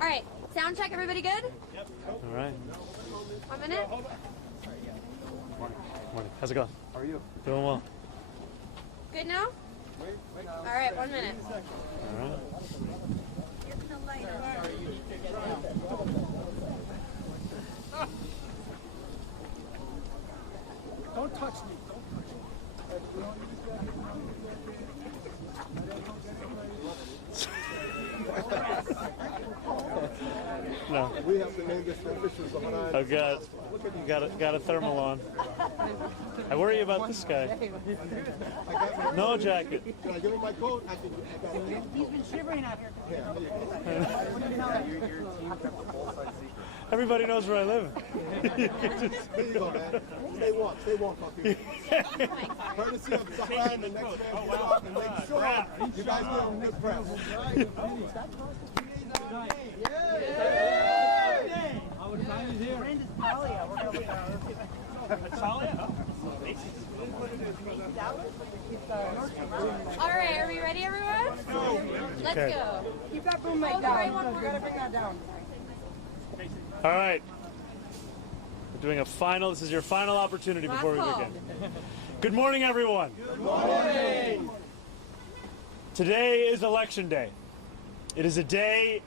All right, sound check, everybody good? Yep. All right. 1 minute. Morning. Morning. How's it going? How are you? Doing well. Good now? All right, 1 minute. All right. Don't touch me. No. We have to name this official Zohran. I've got a thermal on. I worry about this guy. No jacket. Can I give him my coat? He's been shivering out here. Everybody knows where I live. There you go, man. Stay warm, puppy. Courtesy of Zohran, the next man, and make sure you guys get on good press. All right, are we ready, everyone? Let's go. Keep that boom mic down. You gotta bring that down. All right. We're doing a final. This is your final opportunity before we begin. Good morning, everyone. Good morning. Today is Election Day. It is a day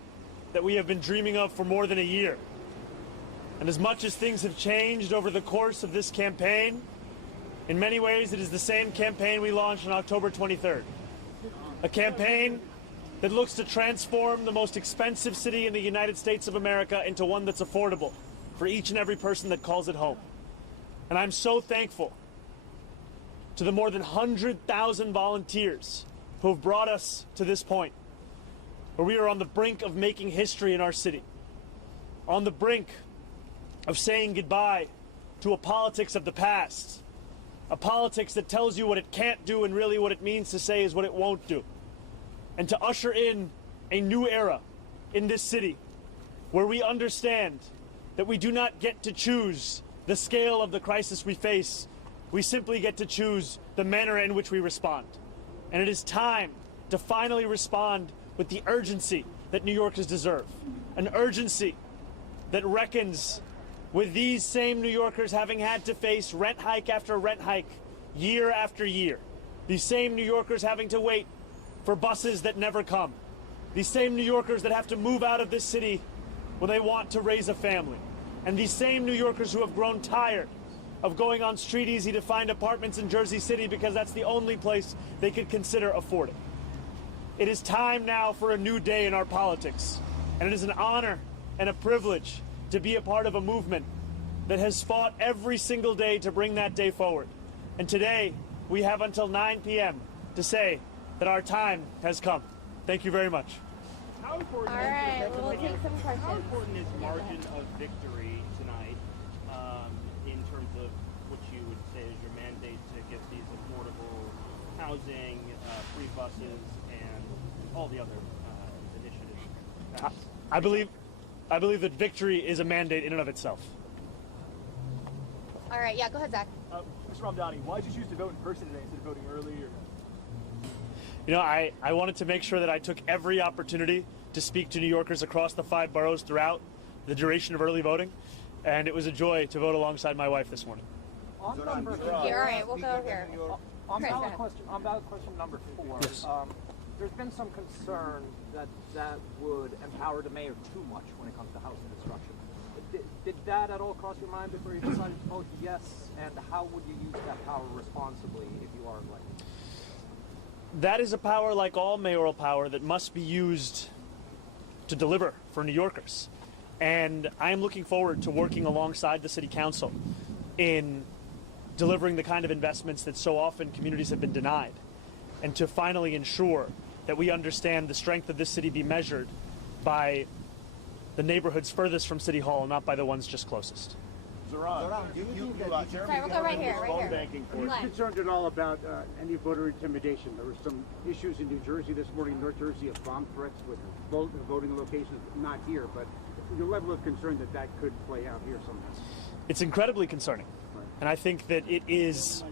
that we have been dreaming of for more than a year. And as much as things have changed over the course of this campaign, in many ways it is the same campaign we launched on October 23rd. A campaign that looks to transform the most expensive city in the United States of America into one that's affordable for each and every person that calls it home. And I'm so thankful to the more than 100,000 volunteers who have brought us to this point, where we are on the brink of making history in our city, on the brink of saying goodbye to a politics of the past, a politics that tells you what it can't do and really what it means to say is what it won't do, and to usher in a new era in this city where we understand that we do not get to choose the scale of the crisis we face. We simply get to choose the manner in which we respond. And it is time to finally respond with the urgency that New Yorkers deserve. An urgency that reckons with these same New Yorkers having had to face rent hike after rent hike, year after year. These same New Yorkers having to wait for buses that never come. These same New Yorkers that have to move out of this city when they want to raise a family. And these same New Yorkers who have grown tired of going on Street Easy to find apartments in Jersey City because that's the only place they could consider affording. It is time now for a new day in our politics. And it is an honor and a privilege to be a part of a movement that has fought every single day to bring that day forward. And today, we have until 9 p.m. to say that our time has come. Thank you very much. All right, we'll take some questions. How important is margin of victory tonight in terms of what you would say is your mandate to get these affordable housing, free buses, and all the other initiatives passed? I believe that victory is a mandate in and of itself. All right, yeah, go ahead, Zach. Mr. Mamdani, why did you choose to vote in person today instead of voting early? You know, I wanted to make sure that I took every opportunity to speak to New Yorkers across the 5 boroughs throughout the duration of early voting, and it was a joy to vote alongside my wife this morning. On number All right, we'll go here. On Chris, ballot go ahead. question number 4, Yes. there's been some concern that would empower the mayor too much when it comes to housing construction. Did that at all cross your mind before you decided to vote yes? And how would you use that power responsibly if you are elected? That is a power, like all mayoral power, that must be used to deliver for New Yorkers. And I am looking forward to working alongside the City Council in delivering the kind of investments that so often communities have been denied, and to finally ensure that we understand the strength of this city be measured by the neighborhoods furthest from City Hall, not by the ones just closest. Zohran, Sorry, we'll go right here, right here. Glenn. Concerned at all about any voter intimidation? There were some issues in New Jersey this morning, North Jersey, of bomb threats with voting locations, not here, but your level of concern that could play out here somehow. It's incredibly concerning. And I think that it is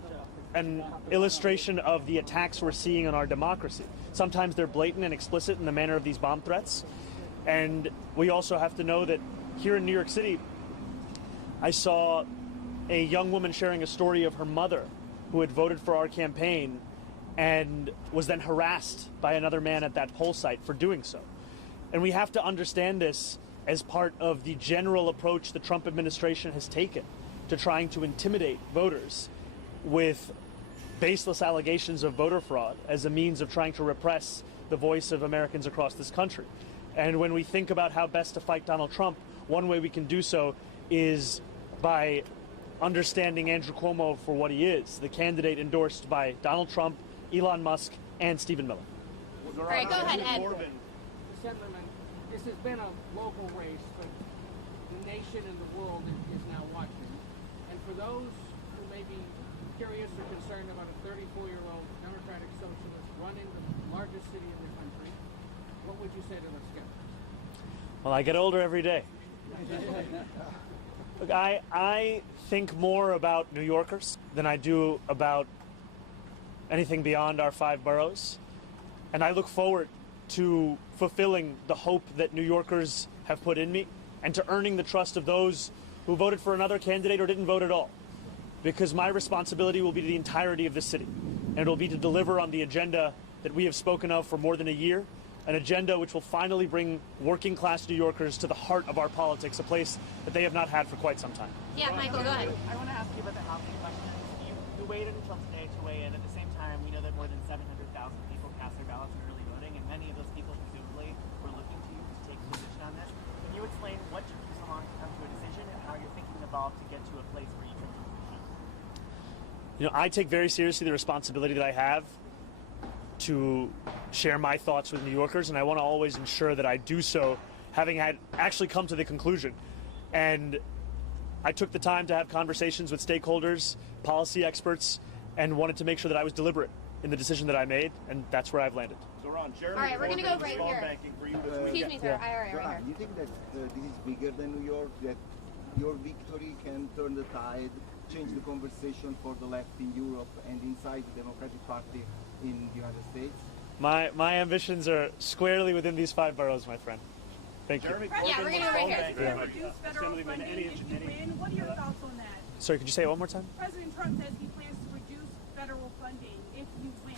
an illustration of the attacks we're seeing on our democracy. Sometimes they're blatant and explicit in the manner of these bomb threats. And we also have to know that here in New York City, I saw a young woman sharing a story of her mother who had voted for our campaign and was then harassed by another man at that poll site for doing so. And we have to understand this as part of the general approach the Trump administration has taken to trying to intimidate voters with baseless allegations of voter fraud as a means of trying to repress the voice of Americans across this country. And when we think about how best to fight Donald Trump, one way we can do so is by understanding Andrew Cuomo for what he is, the candidate endorsed by Donald Trump, Elon Musk, and Stephen Miller. All right, go ahead, Ed. Senatorman, this has been a local race, but the nation and the world is now watching. And for those who may be curious or concerned about a 34-year-old Democratic socialist running the largest city in the country, what would you say to those skeptics? Well, I get older every day. Look, I think more about New Yorkers than I do about anything beyond our 5 boroughs. And I look forward to fulfilling the hope that New Yorkers have put in me and to earning the trust of those who voted for another candidate or didn't vote at all. Because my responsibility will be to the entirety of the city. And it will be to deliver on the agenda that we have spoken of for more than a year, an agenda which will finally bring working class New Yorkers to the heart of our politics, a place that they have not had for quite some time. Yeah, Michael, go ahead. I want to ask you about the housing question. You waited until today to weigh in. At the same time, we know that more than 700,000 people cast their ballots in early voting, and many of those people presumably were looking to you to take a position on this. Can you explain what took you so long to come to a decision and how your thinking evolved to get to a place where you took a position? You know, I take very seriously the responsibility that I have to share my thoughts with New Yorkers, and I want to always ensure that I do so having had actually come to the conclusion. And I took the time to have conversations with stakeholders, policy experts, and wanted to make sure that I was deliberate in the decision that I made, and that's where I've landed. Zohran, Jeremy, All right, we're going to go right here. for you this week. Excuse me, sir. All right, right here. You think that this is bigger than New York, that your victory can turn the tide, change the conversation for the left in Europe and inside the Democratic Party in the United States? My ambitions are squarely within these 5 boroughs, my friend. Thank you. Jeremy, Yeah, we're going to go right here. Yeah. Reduce federal Assemblyman funding if you win. What are your thoughts on that? Sorry, could you say it one more time? President Trump says he plans to reduce federal funding if you win.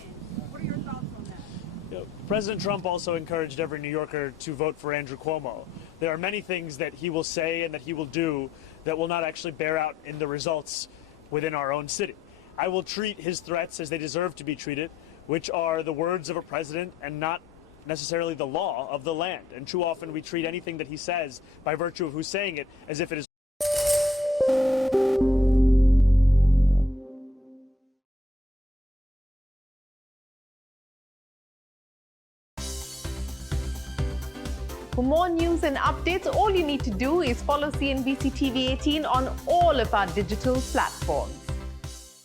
What are your thoughts on that? You know, President Trump also encouraged every New Yorker to vote for Andrew Cuomo. There are many things that he will say and that he will do that will not actually bear out in the results within our own city. I will treat his threats as they deserve to be treated, which are the words of a president and not necessarily the law of the land. And too often we treat anything that he says by virtue of who's saying it as if it is. For more news and updates, all you need to do is follow CNBC TV 18 on all of our digital platforms.